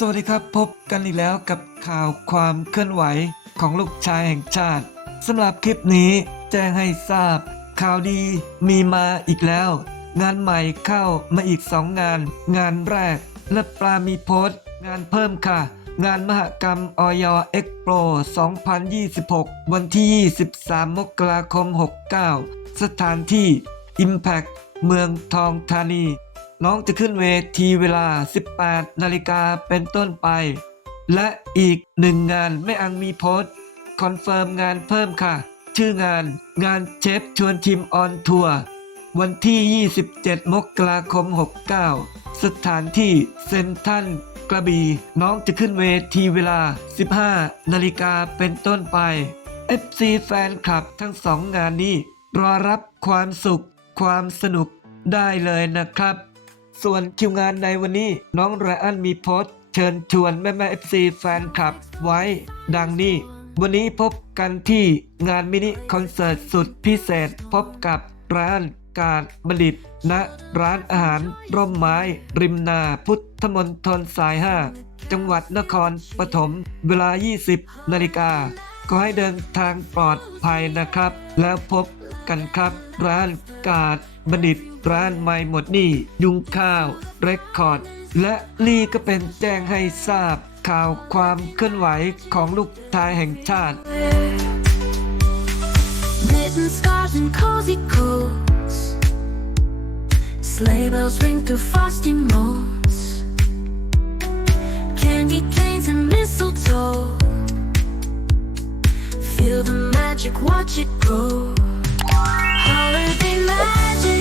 สวัสดีครับพบกันอีกแล้วกับข่าวความเคลื่อนไหวของลูกชายแห่งชาติสำหรับคลิปนี้แจ้งให้ทราบ ข่าวดีมีมาอีกแล้ว งานใหม่เข้ามาอีกสองงาน งานแรกและปลามีโพสต์งานเพิ่มค่ะ งานมหกรรมออยเอ็กโปร2026 วันที่ 23 มกราคม 69 สถานที่ Impact เมืองทองธานี น้องจะขึ้นเวทีเวลา 18 นาฬิกาเป็นต้นไป และอีกหนึ่งงานไม่อังมีโพสต์คอนเฟิร์มงานเพิ่มค่ะ ชื่องานงานเชฟชวนทีมออนทัวร์วันที่ 27 มกราคม 69 สถานที่เซนทันกระบี่น้องจะขึ้นเวทีเวลา 15 นาฬิกาเป็นต้นไป FC แฟนคลับทั้งสองงานนี้ รอรับความสุข ความสนุกได้เลยนะครับ ส่วนคิวงานในวันนี้ น้องไรอันมีโพสต์ เชิญชวนแม่แม่เอฟซีแฟนคลับไว้ ดังนี้ วันนี้พบกันที่งานมินิคอนเสิร์ตสุดพิเศษ พบกับร้านการบดิตณร้านอาหารร่มไม้ ริมนาพุทธมนตรสาย 5 จังหวัดนครปฐมเวลา 20 นาฬิกา ก็ให้เดินทางปลอดภัยนะครับ แล้วพบ กันครับ ร้านกาดบัณฑิต ร้านไม่หมดนี่ยุงข้าวเรคคอร์ด และลีก็เป็นแจ้งให้ทราบข่าวความเคลื่อนไหวของลูกชายแห่งชาติ Sleigh bells ring through frosty moons Candy canes and mistletoe Feel the magic, watch it grow magic